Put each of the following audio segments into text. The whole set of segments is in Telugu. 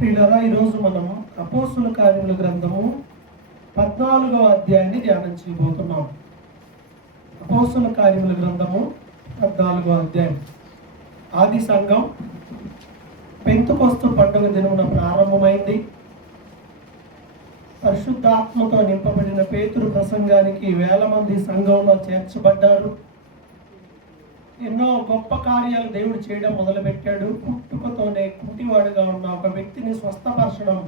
ప్రియులారా, ఈరోజు మనం అపోస్తుల కార్యముల గ్రంథము 14వ అధ్యాయాన్ని ధ్యానం చేయబోతున్నాం. అపోస్తుల కార్యముల గ్రంథము 14వ అధ్యాయం. ఆది సంఘం పెంతెకొస్తు పండుగ దినమున ప్రారంభమైంది. పరిశుద్ధాత్మతో నింపబడిన పేతురు ప్రసంగానికి వేల మంది సంఘంలో చేర్చబడ్డారు. ఎన్నో గొప్ప కార్యాలు దేవుడు చేయడం మొదలుపెట్టాడు. పుట్టుకతోనే కుంటివాడుగా ఉన్న ఒక వ్యక్తిని స్వస్థపరచడం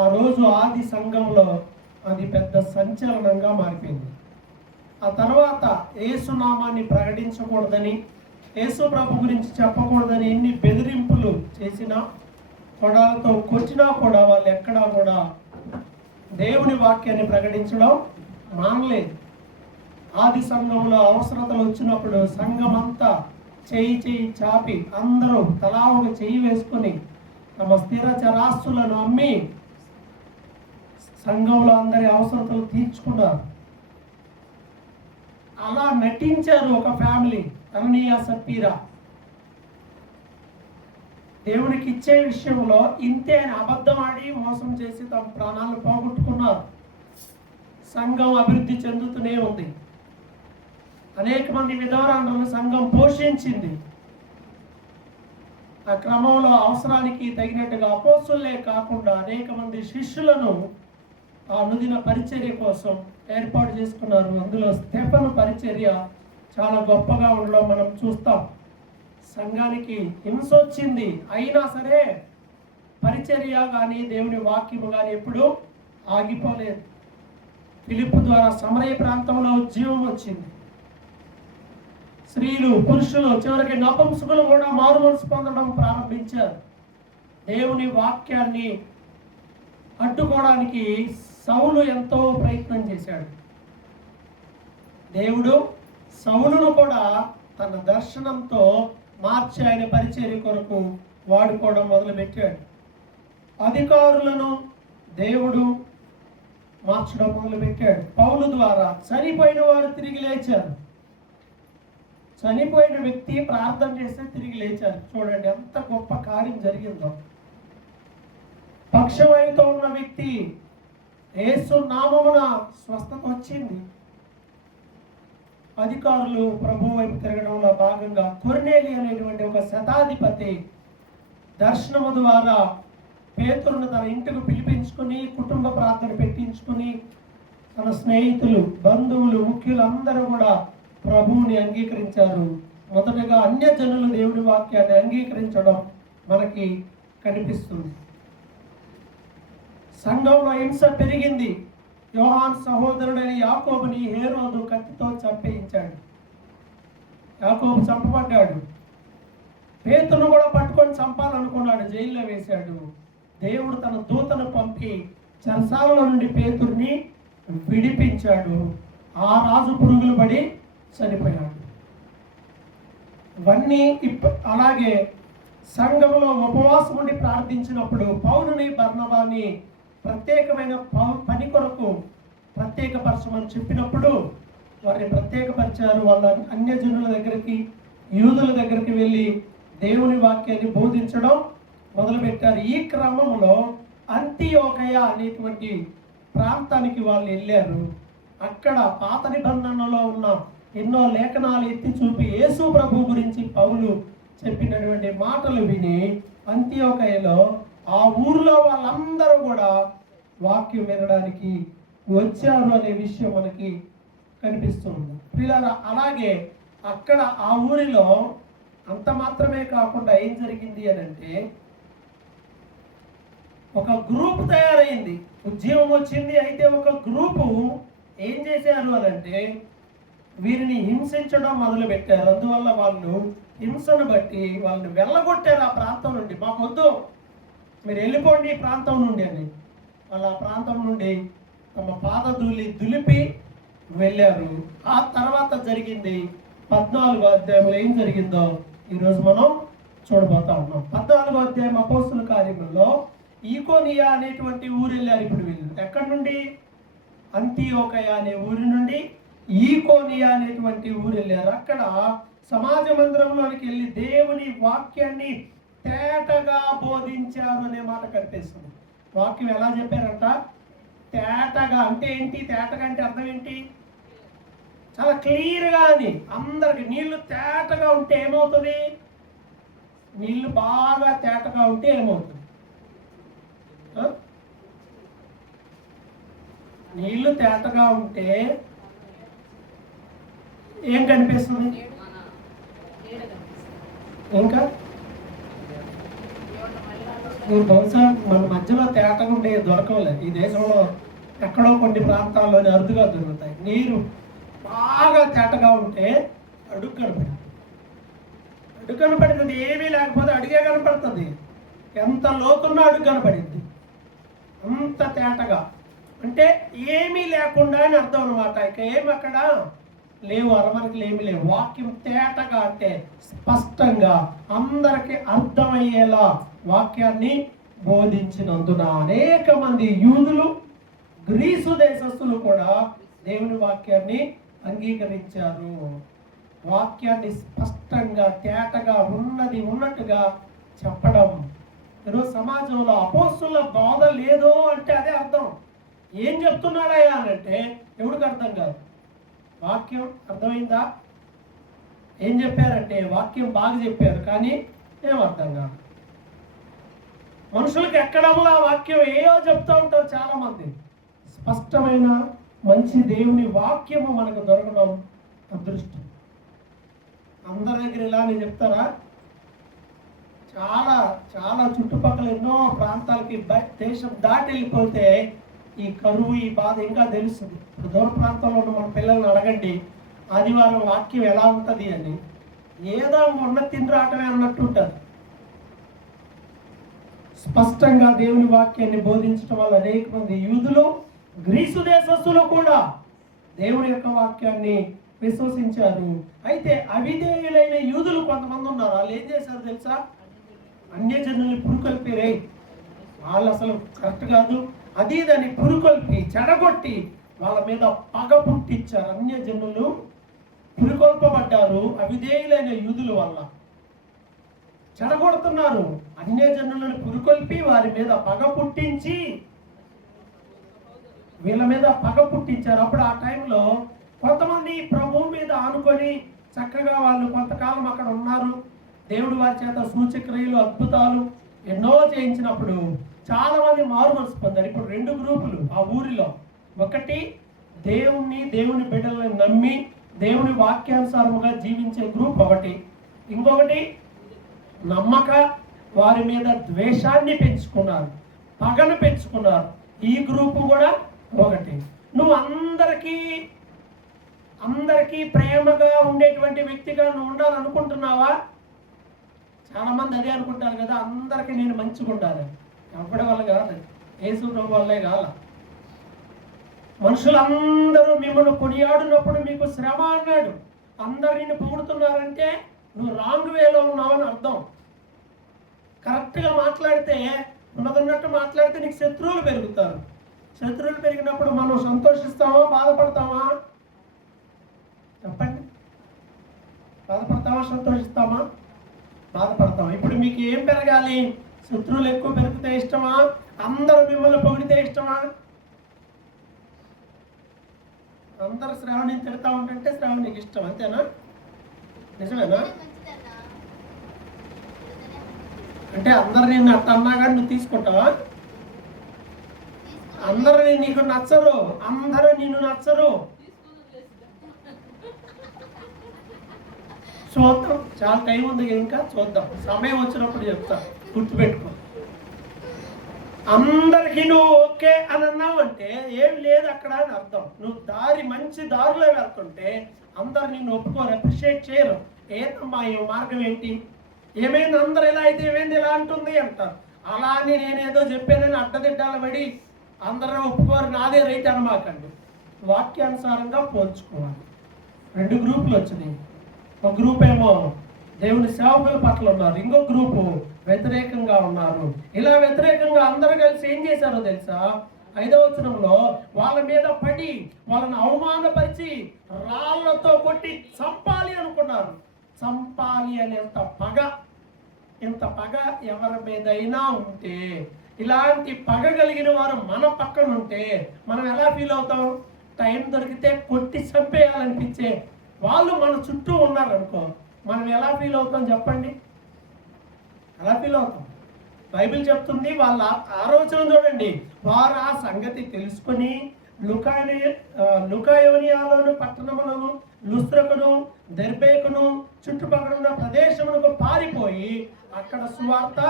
ఆ రోజు ఆది సంఘంలో అది పెద్ద సంచలనంగా మారిపోయింది. ఆ తర్వాత యేసునామాన్ని ప్రకటించకూడదని, యేసు ప్రభు గురించి చెప్పకూడదని ఎన్ని బెదిరింపులు చేసినా, కొడాలతో కొట్టినా కూడా వాళ్ళు ఎక్కడా కూడా దేవుని వాక్యాన్ని ప్రకటించడం మానలేదు. ఆది సంఘంలో అవసరతలు వచ్చినప్పుడు సంఘం అంతా చేయి చాపి అందరూ తలా ఒక చెయ్యి వేసుకొని తమ స్థిర చరాస్తులను అమ్మి సంఘంలో అందరి అవసరతలు తీర్చుకున్నారు. అలా నటించారు ఒక ఫ్యామిలీ, అననీయ సప్పీరా. దేవునికి ఇచ్చే విషయంలో ఇంతే అని అబద్ధం ఆడి మోసం చేసి తమ ప్రాణాలు పోగొట్టుకున్నారు. సంఘం అభివృద్ధి చెందుతూనే ఉంది. అనేక మంది విధవరాండ్రులను సంఘం పోషించింది. ఆ క్రమంలో అవసరానికి తగినట్టుగా అపోస్తులే కాకుండా అనేక మంది శిష్యులను ఆ అనుదిన పరిచర్య కోసం ఏర్పాటు చేసుకున్నారు. అందులో స్టెఫను పరిచర్య చాలా గొప్పగా ఉండడం మనం చూస్తాం. సంఘానికి హింస వచ్చింది, అయినా సరే పరిచర్య కానీ దేవుని వాక్యము కానీ ఎప్పుడూ ఆగిపోలేదు. ఫిలిప్పు ద్వారా సమరయ ప్రాంతంలో జీవం వచ్చింది. స్త్రీలు, పురుషులు, చివరికి నపుంసకులు కూడా మారు మనసు పొందడం ప్రారంభించారు. దేవుని వాక్యాన్ని అడ్డుకోవడానికి సౌలు ఎంతో ప్రయత్నం చేశాడు. దేవుడు సౌలును కూడా తన దర్శనంతో మార్చి ఆయన పరిచర్య కొరకు వాడుకోవడం మొదలుపెట్టాడు. అధికారులను దేవుడు మార్చడం మొదలుపెట్టాడు. పౌలు ద్వారా చనిపోయిన వారు తిరిగి లేచారు. చనిపోయిన వ్యక్తి ప్రార్థన చేస్తే తిరిగి లేచారు. చూడండి ఎంత గొప్ప కార్యం జరిగిందో. పక్షవాయుతో ఉన్న వ్యక్తి యేసు నామమున స్వస్థత వచ్చింది. అధికారులు ప్రభు వైపు తిరగడంలో భాగంగా కొర్నేలి అనేటువంటి ఒక శతాధిపతి దర్శనము ద్వారా పేతురును తన ఇంటికి పిలిపించుకొని కుటుంబ ప్రార్థన పెట్టించుకొని తన స్నేహితులు, బంధువులు, ముఖ్యులు అందరూ కూడా ప్రభువుని అంగీకరించారు. మొదటగా అన్యజనులు దేవుని వాక్యాన్ని అంగీకరించడం మనకి కనిపిస్తుంది. సంఘంలో హింస పెరిగింది. యోహాను సహోదరుడైన యాకోబుని హేరోదు కత్తితో చంపేయించాడు. యాకోబు చంపబడ్డాడు. పేతురును కూడా పట్టుకొని చంపాలనుకున్నాడు, జైల్లో వేశాడు. దేవుడు తన దూతను పంపి చెరసాలలో నుండి పేతురుని విడిపించాడు. ఆ రాజు పురుగులు పడి చనిపోయాడు. ఇవన్నీ అలాగే సంఘంలో ఉపవాసం ఉండి ప్రార్థించినప్పుడు పౌలుని, బర్నబాని ప్రత్యేకమైన పని కొరకు ప్రత్యేకపరచమని చెప్పినప్పుడు వారిని ప్రత్యేకపరిచారు. వాళ్ళ అన్యజనుల దగ్గరికి, యూదుల దగ్గరికి వెళ్ళి దేవుని వాక్యాన్ని బోధించడం మొదలుపెట్టారు. ఈ క్రమంలో అంతియోకయ అనేటువంటి ప్రాంతానికి వాళ్ళు వెళ్ళారు. అక్కడ పాత నిబంధనలో ఉన్న ఎన్నో లేఖనాలు ఎత్తి చూపి యేసు ప్రభు గురించి పౌలు చెప్పినటువంటి మాటలు విని అంతియోకయలో ఆ ఊరిలో వాళ్ళందరూ కూడా వాక్యం వినడానికి వచ్చారు అనే విషయం మనకి కనిపిస్తుంది. పిల్లల అలాగే అక్కడ ఆ ఊరిలో అంత మాత్రమే కాకుండా ఏం జరిగింది అని అంటే ఒక గ్రూప్ తయారైంది. ఉద్యమం వచ్చింది. అయితే ఒక గ్రూపు ఏం చేశారు అని అంటే వీరిని హింసించడం మొదలు పెట్టారు. అందువల్ల వాళ్ళు హింసను బట్టి వాళ్ళని వెళ్ళగొట్టారు ఆ ప్రాంతం నుండి. మాకు వద్దు, మీరు వెళ్ళిపోండి ఈ ప్రాంతం నుండి అని. వాళ్ళు ఆ ప్రాంతం నుండి తమ పాదధూళి దులిపి వెళ్ళారు. ఆ తర్వాత జరిగింది 14వ అధ్యాయంలో ఏం జరిగిందో ఈరోజు మనం చూడబోతా ఉన్నాం. 14వ అధ్యాయం అపోస్తుల కార్యములలో ఈకోనియా అనేటువంటి ఊరు వెళ్ళారు. ఇప్పుడు వీళ్ళు ఎక్కడి నుండి? అంతియోకయ అనే ఊరి నుండి ఈకోనియా అనేటువంటి ఊరు వెళ్ళారు. అక్కడ సమాజ మందిరంలోనికి వెళ్ళి దేవుని వాక్యాన్ని తేటగా బోధించారు అనే మాట కనిపిస్తుంది. వాక్యం ఎలా చెప్పారంట? తేటగా. అంటే ఏంటి? తేటగా అంటే అర్థం ఏంటి? చాలా క్లియర్గా అని అందరికి. నీళ్లు తేటగా ఉంటే ఏమవుతుంది? నీళ్లు బాగా తేటగా ఉంటే ఏమవుతుంది? నీళ్లు తేటగా ఉంటే ఏం కనిపిస్తుంది? ఇంకా మీరు బహుశా మన మధ్యలో తేటగా ఉండే దొరకలేదు. ఈ దేశంలో ఎక్కడో కొన్ని ప్రాంతాల్లోనే అరుదుగా దొరుకుతాయి. నీరు బాగా తేటగా ఉంటే అడుగు కనపడుతుంది. అడుగు కనపడుతుంది. ఏమీ లేకపోతే అడుగే కనపడుతుంది. ఎంత లోతున్నా అడుగు కనపడింది. అంత తేటగా అంటే ఏమీ లేకుండా అని అర్థం అనమాట. ఇక ఏమి అక్కడ లేవు, అరమరకలు ఏమి లేవు. వాక్యం తేటగా అంటే స్పష్టంగా అందరికి అర్థమయ్యేలా వాక్యాన్ని బోధించినందున అనేక మంది యూదులు, గ్రీసు దేశస్థులు కూడా దేవుని వాక్యాన్ని అంగీకరించారు. వాక్యాన్ని స్పష్టంగా తేటగా ఉన్నది ఉన్నట్టుగా చెప్పడం. ఈరోజు సమాజంలో అపోస్తుల బోధ లేదు అంటే అదే అర్థం. ఏం చెప్తున్నాడయ్యా అని అంటే ఎవడికి అర్థం కాదు. వాక్యం అర్థమైందా? ఏం చెప్పారంటే వాక్యం బాగా చెప్పారు, కానీ ఏం అర్థం కాదు. మనుషులకు ఎక్కడంలో వాక్యం ఏయో చెప్తూ ఉంటారు చాలా మంది. స్పష్టమైన మంచి దేవుని వాక్యము మనకు దొరకడం అదృష్టం. అందరి దగ్గర ఇలా నేను చెప్తారా? చాలా చాలా చుట్టుపక్కల ఎన్నో ప్రాంతాలకి దేశం దాటి వెళ్ళిపోతే ఈ కరువు, ఈ బాధ ఇంకా తెలుస్తుంది. ఇప్పుడు దూర ప్రాంతంలో ఉన్న మన పిల్లల్ని అడగండి ఆదివారం వాక్యం ఎలా ఉంటుంది అని. ఏదో మొన్న తిని రావటమే అన్నట్టు ఉంటుంది. స్పష్టంగా దేవుని వాక్యాన్ని బోధించడం వల్ల అనేక మంది యూదులు, గ్రీసు దేశస్థులు కూడా దేవుని యొక్క వాక్యాన్ని విశ్వసించారు. అయితే అవిధేయులైన యూదులు కొంతమంది ఉన్నారు. వాళ్ళు ఏం చేశారు తెలుసా? అన్యజనుల్ని పురుకొల్పిరే, వాళ్ళు అసలు కరెక్ట్ కాదు అది దాన్ని పురుకొల్పి చెడగొట్టి వాళ్ళ మీద పగ పుట్టించారు. అన్యజనులు పురుకొల్పబడ్డారు అవిధేయులైన యూదుల వల్ల. చెడగొడుతున్నారు. అన్యజనులను పురుకొల్పి వారి మీద పగ పుట్టించి వీళ్ళ మీద పగ పుట్టించారు. అప్పుడు ఆ టైంలో కొంతమంది ప్రభువు మీద ఆనుకొని చక్కగా వాళ్ళు కొంతకాలం అక్కడ ఉన్నారు. దేవుడు వారి చేత సూచక్రియలు, అద్భుతాలు ఎన్నో చేయించినప్పుడు చాలా మంది మారు మనసు పొందారు. ఇప్పుడు రెండు గ్రూపులు ఆ ఊరిలో. ఒకటి దేవుని బిడ్డలను నమ్మి దేవుని వాక్యానుసారముగా జీవించే గ్రూప్ ఒకటి. ఇంకొకటి నమ్మక వారి మీద ద్వేషాన్ని పెంచుకున్నారు, పగను పెంచుకున్నారు. ఈ గ్రూపు కూడా ఒకటి. నువ్వు అందరికీ ప్రేమగా ఉండేటువంటి వ్యక్తిగా నువ్వు ఉండాలనుకుంటున్నావా? చాలా మంది అదే అనుకుంటారు కదా, అందరికీ నేను మంచిగా ఉండాలి. ఎవరి వల్ల కాదు, యేసు ప్రభు వల్లే కాల. మనుషులందరూ మిమ్మల్ని కొనియాడినప్పుడు మీకు శ్రమ అన్నాడు. అందరు నిన్ను పొగుడుతున్నారంటే నువ్వు రాంగ్ వేలో ఉన్నావని అర్థం. కరెక్ట్గా మాట్లాడితే, ఉన్నదన్నట్టు మాట్లాడితే నీకు శత్రువులు పెరుగుతారు. శత్రువులు పెరిగినప్పుడు మనం సంతోషిస్తామా, బాధపడతామా? చెప్పండి. బాధపడతామా, సంతోషిస్తామా? బాధపడతామా? ఇప్పుడు మీకు ఏం పెరగాలి? శత్రువులు ఎక్కువ పెరిగితే ఇష్టమా? అందరూ మిమ్మల్ని పొగిడితే ఇష్టమా? అందరూ శ్రావణిని తిడతా ఉంటుంటే శ్రావణికి ఇష్టం, అంతేనా? నిజమేనా? అంటే అందరు నిన్ను అట్ట అన్నా కానీ నువ్వు తీసుకుంటావా? అందరూ నీకు నచ్చరు, అందరూ నిన్ను నచ్చరు. చూద్దాం, చాలా టైం ఉంది ఇంకా, చూద్దాం. సమయం వచ్చినప్పుడు చెప్తా, గుర్తుపెట్టుకో. అందరికీ నువ్వు ఓకే అని అన్నావు అంటే ఏం లేదు అక్కడ అని అర్థం. నువ్వు మంచి దారిలో వెళ్తుంటే అందరు నిన్ను ఒప్పుకోరు, అప్రిషియేట్ చేయరు. ఏంటమ్మా ఈ మార్గం ఏంటి, ఏమైంది, అందరు ఎలా అయితే ఏమైంది ఇలా అంటుంది అంటారు. అలా అని నేనేదో చెప్పానని అడ్డదిడ్డాలు పడి అందరూ ఒప్పుకోరు, నాదే రైట్ అనమాకండి. వాక్యానుసారంగా పోల్చుకోవాలి. రెండు గ్రూపులు వచ్చినాయి. ఒక గ్రూప్ ఏమో దేవుని సేవకుల పట్ల ఉన్నారు, ఇంకో గ్రూపు వ్యతిరేకంగా ఉన్నారు. ఇలా వ్యతిరేకంగా అందరూ కలిసి ఏం చేశారో తెలుసా? 5వ వచనంలో వాళ్ళ మీద పడి వాళ్ళని అవమానపరిచి రాళ్లతో కొట్టి చంపాలి అనుకున్నారు. చంపాలి అనేంత పగ ఇంత పగ ఎవరి మీదైనా ఉంటే, ఇలాంటి పగ కలిగిన వారు మన పక్కన ఉంటే మనం ఎలా ఫీల్ అవుతాం? టైం దొరికితే కొట్టి చంపేయాలనిపించే వాళ్ళు మన చుట్టూ ఉన్నారనుకో, మనం ఎలా ఫీల్ అవుతాం చెప్పండి? ఎలా ఫీల్ అవుతాం? బైబిల్ చెప్తుంది, వాళ్ళ ఆలోచన చూడండి. వారు ఆ సంగతి తెలుసుకొని లుకాయోనియాలోను పట్టణములను, లుస్త్రకును, దెర్బేకును, చుట్టుపక్కల ఉన్న ప్రదేశములకు పారిపోయి అక్కడ సువార్త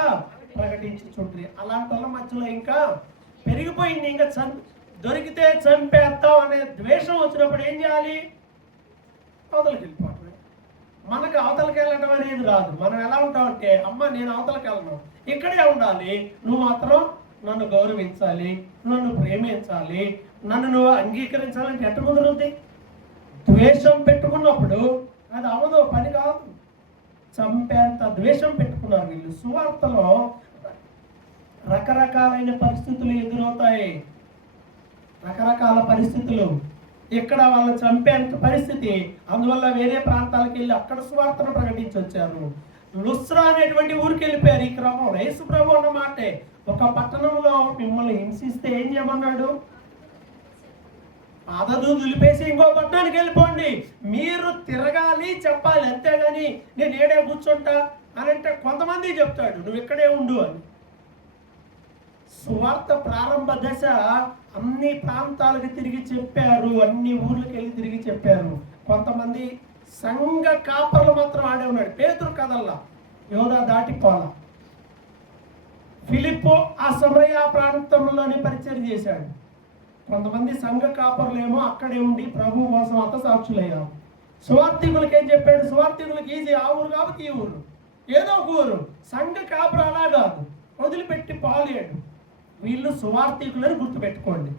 ప్రకటించుచుండ్రి. అలాంటి వాళ్ళ మధ్యలో ఇంకా పెరిగిపోయింది. ఇంకా దొరికితే చంపేస్తాం అనే ద్వేషం వచ్చినప్పుడు ఏం చేయాలి? అవతలకి వెళ్ళిపోవటమే. మనకు అవతలకి వెళ్ళటం అనేది రాదు. మనం ఎలా ఉంటామంటే, అమ్మ నేను అవతలకి వెళ్ళను, ఇక్కడే ఉండాలి, నువ్వు మాత్రం నన్ను గౌరవించాలి, నన్ను ప్రేమించాలి, నన్ను నువ్వు అంగీకరించాలని ఎట్ట కుదురుద్ది? ద్వేషం పెట్టుకున్నప్పుడు అది అవదో పని కాదు. చంపేంత ద్వేషం పెట్టుకున్నారు వీళ్ళు. సువార్తలో రకరకాలైన పరిస్థితులు ఎదురవుతాయి, రకరకాల పరిస్థితులు. ఇక్కడ వాళ్ళు చంపేంత పరిస్థితి, అందువల్ల వేరే ప్రాంతాలకు వెళ్ళి అక్కడ సువార్తను ప్రకటించి వచ్చారు. లుస్త్రా అనేటువంటి ఊరికి వెళ్ళిపోయారు. ఈ క్రమం యేసు ప్రభు అన్న మాటే, ఒక పట్టణంలో మిమ్మల్ని హింసిస్తే ఏం చేయమన్నాడు? పాదదు దులిపేసి ఇంకో పట్టణానికి వెళ్ళిపోండి. మీరు తిరగాలి, చెప్పాలి, అంతేగాని నేను ఏడే కూర్చుంటా అని అంటే కొంతమంది చెప్తాడు నువ్వు ఇక్కడే ఉండు అని. సువార్త ప్రారంభ దశ అన్ని ప్రాంతాలకు తిరిగి చెప్పారు, అన్ని ఊర్లకు వెళ్ళి తిరిగి చెప్పారు. కొంతమంది సంఘ కాపర్లు మాత్రం ఆడే ఉన్నాడు. పేతురు కదల్లా, యోధా దాటిపోలా. ఫిలిప్పు ఆ సమరయ ప్రాంతంలోనే పరిచయం చేశాడు. కొంతమంది సంఘ కాపర్లేమో అక్కడే ఉండి ప్రభు కోసం హతసాక్షులయ్యారు. సువార్థికులకి ఏం చెప్పాడు? సువార్థికులకి ఈజీ, ఆ ఊరు కాబట్టి ఈ ఊరు, ఏదో ఒక ఊరు. సంఘ కాపురు అలా కాదు, వదిలిపెట్టి పాలేడు. వీళ్ళు సువార్థికులని గుర్తుపెట్టుకోండి.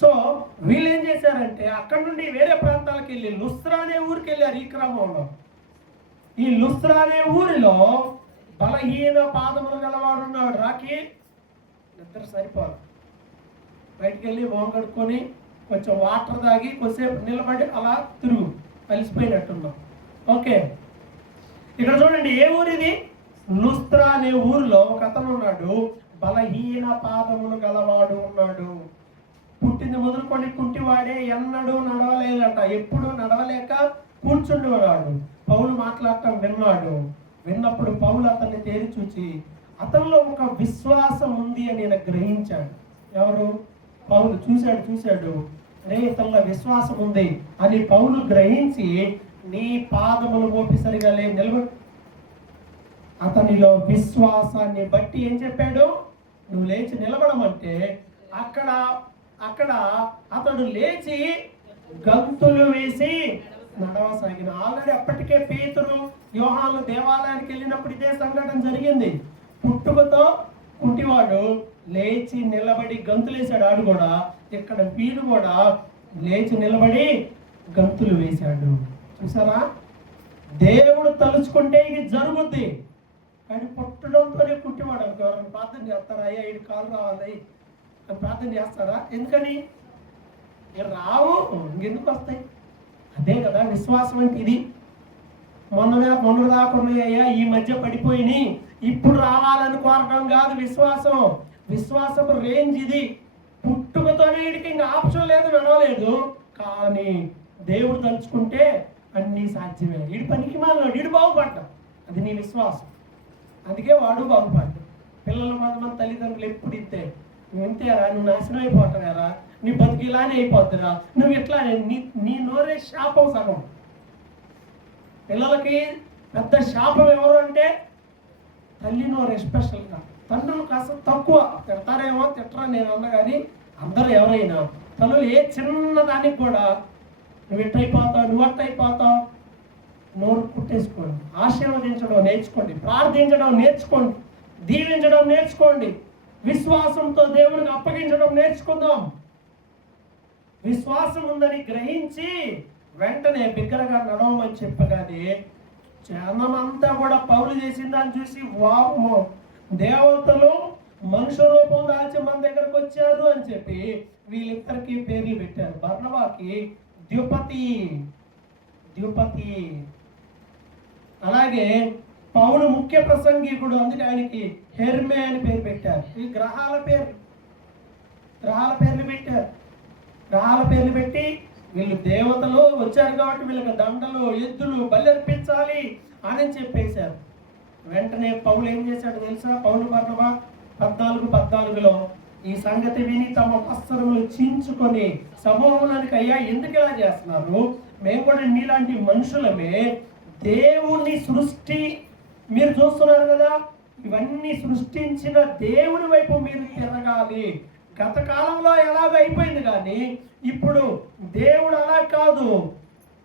సో వీళ్ళు ఏం చేశారంటే అక్కడ నుండి వేరే ప్రాంతాలకు వెళ్ళి లుస్త్రా అనే ఊరికి వెళ్ళారు. ఈ క్రమంలో ఈ లుస్త్రా అనే ఊరిలో బలహీన పాదములు గలవాడున్నాడు. రాకి నిద్ర సరిపోదు, బయటికి వెళ్ళి మొహం కడుక్కొని కొంచెం వాటర్ తాగి కొద్దిసేపు నిలబడి అలా తిరుగు, కలిసిపోయినట్టున్నాం. ఓకే, ఇక్కడ చూడండి, ఏ ఊరిది? లుస్త్రా అనే ఊరిలో ఒక అతను ఉన్నాడు, బలహీన పాదములు గలవాడు ఉన్నాడు. పుట్టింది మొదలుకొని కుంటివాడే, ఎన్నడూ నడవలేదట. ఎప్పుడు నడవలేక కూర్చుండేవాడు. పౌలు మాట్లాడటం విన్నాడు. విన్నప్పుడు పౌలు అతన్ని తేరి చూచి అతనిలో ఒక విశ్వాసం ఉంది అని నేను గ్రహించాడు. ఎవరు? పౌలు చూశాడు రే ఇతనిలో విశ్వాసం ఉంది అని పౌలు గ్రహించి, నీ పాదములు మోపిసరిగా నిలబడి అతనిలో విశ్వాసాన్ని బట్టి ఏం చెప్పాడు? నువ్వు లేచి నిలబడమంటే అక్కడ అతడు లేచి గంతులు వేసి నడవసాగిన. ఆల్రెడీ అప్పటికే పేతురు, యోహాను దేవాలయానికి వెళ్ళినప్పుడు ఇదే సంఘటన జరిగింది. పుట్టుకతో కుంటివాడు లేచి నిలబడి గంతులు వేశాడు. ఆడు కూడా ఇక్కడ వీడు కూడా లేచి నిలబడి గంతులు వేశాడు. చూసారా? దేవుడు తలుచుకుంటే ఇది జరుగుద్ది. కానీ పుట్టడంతోనే కుంటివాడు అనుకో, ఎవరైనా ప్రార్థన చేస్తారా? అయ్యా ఇది కాలు రావాలి అని ప్రార్థన చేస్తారా? ఎందుకని? రావు, ఇంకెందుకు వస్తాయి? అదే కదా విశ్వాసం అంటే. ఇది మొన్న దాకున్నాయ్యా, ఈ మధ్య పడిపోయినాయి, ఇప్పుడు రావాలని కోరడం కాదు విశ్వాసం. విశ్వాసపు రేంజ్ ఇది. పుట్టుకతోనే వీడికి ఇంకా ఆప్షన్ లేదు, వినవలేదు. కానీ దేవుడు తలుచుకుంటే అన్నీ సాధ్యమే. వీడి పనికి మాలినాడు, వీడు బాగుపడ్డా, అది నీ విశ్వాసం. అందుకే వాడు బాగుపడ్డా. పిల్లలు కొంతమంది తల్లిదండ్రులు ఎప్పుడు ఇస్తే నువ్వు ఇంతేరా, నువ్వు నాశనం అయిపోతావేరా, నీ బతుకు ఇలానే అయిపోతురా, నువ్వు ఇట్లానే, నీ నోరే శాపం సగం. పిల్లలకి పెద్ద శాపం ఎవరు అంటే తల్లి నోరు. ఎస్పెషల్గా తండ్రులు కాస్త తక్కువ తిడతారేమో, తిట్టరా నేను అన్నా, కానీ అందరూ ఎవరైనా తల్లులు ఏ చిన్న దానికి కూడా నువ్వు ఎట్టయిపోతావు, నువ్వు అట్టయిపోతావు, నోరు కుట్టేసుకోండి. ఆశీర్వదించడం నేర్చుకోండి, ప్రార్థించడం నేర్చుకోండి, దీవించడం నేర్చుకోండి, విశ్వాసంతో దేవునికి అప్పగించడం నేర్చుకుందాం. విశ్వాసం ఉందని గ్రహించి వెంటనే బిగ్గరగా నడవమని చెప్పగానే జనమంతా కూడా పౌలు చేసిందని చూసి వామ్మో, దేవతలు మనుష్య రూపం దాల్చి మన దగ్గరకు వచ్చారు అని చెప్పి వీళ్ళిద్దరికి పేర్లు పెట్టారు. బర్నబాకి ద్యుపతి, అలాగే పౌలు ముఖ్య ప్రసంగికుడు, అందుకే ఆయనకి హెర్మే అని పేరు పెట్టారు. ఈ గ్రహాల పేర్లు పెట్టారు. గ్రహాల పేర్లు పెట్టి వీళ్ళు దేవతలు వచ్చారు కాబట్టి వీళ్ళకి దండలు, ఎద్దులు బలర్పించాలి అని చెప్పేశారు. వెంటనే పౌలు ఏం చేశాడు తెలుసా? పౌలు బర్నబా 14:14 ఈ సంగతి విని తమ వస్త్రములు చించుకొని సమూహానికి, అయ్యా ఎందుకు ఇలా చేస్తున్నారు? మేము కూడా మీలాంటి మనుషులమే. దేవుని సృష్టి మీరు చూస్తున్నారు కదా, ఇవన్నీ సృష్టించిన దేవుని వైపు మీరు తిరగాలి. గత కాలంలో ఎలాగ అయిపోయింది, కానీ ఇప్పుడు దేవుడు అలా కాదు,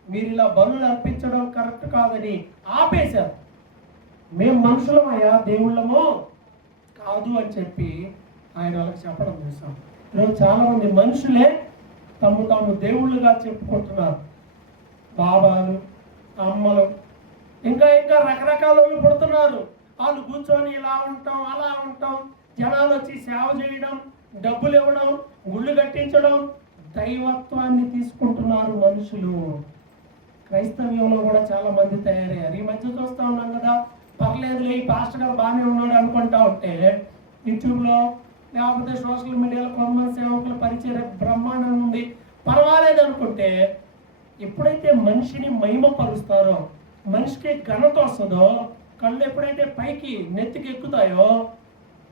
మీరు ఇలా బలులు అర్పించడం కరెక్ట్ కాదని ఆపేశారు. మేము మనుషులమయ్యా, దేవుళ్ళము కాదు అని చెప్పి ఆయన వాళ్ళకి చెప్పడం చూసాం. ఈరోజు చాలా మంది మనుషులే తాము దేవుళ్ళుగా చెప్పుకుంటున్నారు. బాబాలు, అమ్మలు, ఇంకా రకరకాల పుడుతున్నారు. వాళ్ళు కూర్చొని ఇలా ఉంటాం, అలా ఉంటాం, జనాలు వచ్చి సేవ చేయడం, డబ్బులు ఇవ్వడం, గుళ్ళు కట్టించడం, దైవత్వాన్ని తీసుకుంటున్నారు మనుషులు. క్రైస్తవ్యంలో కూడా చాలా మంది తయారయ్యారు. ఈ మధ్య చూస్తూ ఉన్నాం కదా, పర్లేదులే ఈ పాస్టర్ గారు బాగానే ఉన్నాడు అనుకుంటా ఉంటే యూట్యూబ్లో లేకపోతే సోషల్ మీడియాలో కొంతమంది సేవకుల పరిచయం బ్రహ్మాండం ఉంది, పర్వాలేదు అనుకుంటే, ఎప్పుడైతే మనిషిని మహిమపరుస్తారో, మనిషికి ఘనత వస్తుందో, కళ్ళు ఎప్పుడైతే పైకి నెత్తికి ఎక్కుతాయో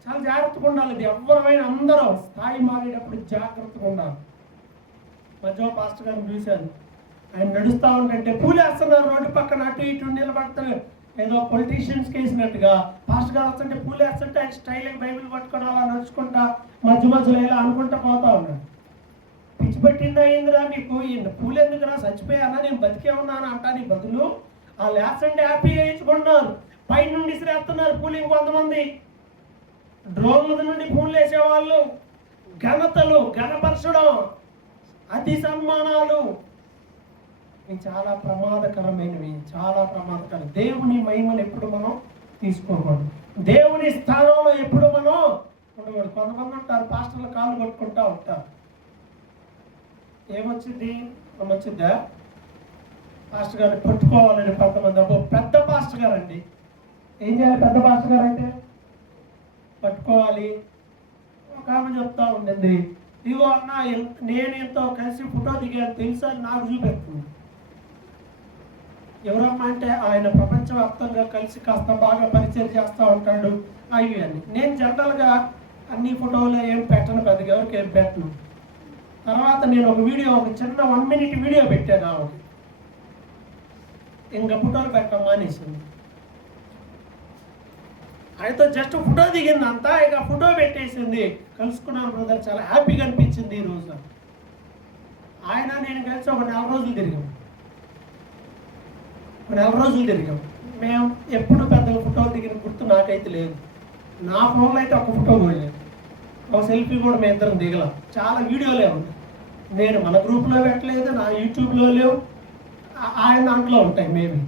చాలా జాగ్రత్తగా ఉండాలి. ఇది ఎవరైనా అందరూ స్థాయి మారేటప్పుడు జాగ్రత్తగా ఉండాలి. మధ్య పాస్టర్ గారిని చూశాను, ఆయన నడుస్తూ ఉంటే పూలేస్తున్నారు, రోడ్డు పక్కన అటు ఇటు నిలబడతారు, ఏదో పొలిటీషియన్స్ వేసినట్టుగా. పాస్టర్ గారు వస్తుంటే పూలేస్తుంటే ఆయన స్టైల్ బైబిల్ పట్టుకొని అలా నడుచుకుంటా మధ్యలో ఇలా అనుకుంటా పోతా ఉన్నాడు. పిచ్చి పట్టిందా ఏందిరా మీకు, పూలు ఎందుకురా, చచ్చిపోయానా, నేను బతికే ఉన్నాను అంటానికి బదులు ఆ లేస్తుంటే హ్యాపీ వేయించుకుంటున్నారు. పై నుండి ఇసిరేస్తున్నారు పూలు. కొంతమంది డ్రోన్ల నుండి పూలు వేసేవాళ్ళు, ఘనతలు, ఘనపరచడం, అతి సన్మానాలు, ఇవి చాలా ప్రమాదకరమైనవి, చాలా ప్రమాదకరం. దేవుని మహిమను ఎప్పుడు మనం తీసుకోకూడదు, దేవుని స్థానంలో ఎప్పుడు మనం ఉండకూడదు. కొంతమంది ఉంటారు పాస్టర్లు కాళ్ళు కొట్టుకుంటా ఉంటారు. ఏమొచ్చింది? వచ్చిద్దా? పాస్టర్ గారిని పట్టుకోవాలని కొంతమంది. అబ్బో పెద్ద పాస్టర్ గారు అండి, ఏం చేయాలి? పెద్ద పాస్టర్ గారు అయితే పట్టుకోవాలి. ఒక ఆమె చెప్తా ఉండింది, ఇగో అన్న నేను ఎంతో కలిసి ఫోటో దిగాను తెలుసా, నాకు చూపెడుతుంది. ఎవరమ్మా అంటే ఆయన ప్రపంచవ్యాప్తంగా కలిసి కాస్త బాగా పరిచయం చేస్తూ ఉంటాడు అవి అని. నేను జనరల్గా అన్ని ఫోటోలు ఏం పెట్టను, పెద్దగా ఎవరికి ఏం పెట్టను. తర్వాత నేను ఒక చిన్న 1 minute వీడియో పెట్టాను. ఇంకా ఫోటోలు పెట్టడం మానేసింది. ఆయనతో జస్ట్ ఫోటో దిగింది అంతా, ఇక ఫోటో పెట్టేసింది. కలుసుకున్నాను బ్రదర్, చాలా హ్యాపీగా అనిపించింది ఈరోజు. ఆయన నేను కలిసి ఒక 4 రోజులు తిరిగాం. మేము ఎప్పుడు పెద్దగా ఫోటోలు దిగిన గుర్తు నాకైతే లేదు. నా ఫోన్లో అయితే ఒక ఫోటో కూడా లేదు, ఒక సెల్ఫీ కూడా మేము ఇద్దరం దిగలం. చాలా వీడియోలే ఉన్నాయి. నేను మన గ్రూప్లో పెట్టలేదు, నా యూట్యూబ్లో లేవు, ఆయన దాంట్లో ఉంటాయి. మేబీ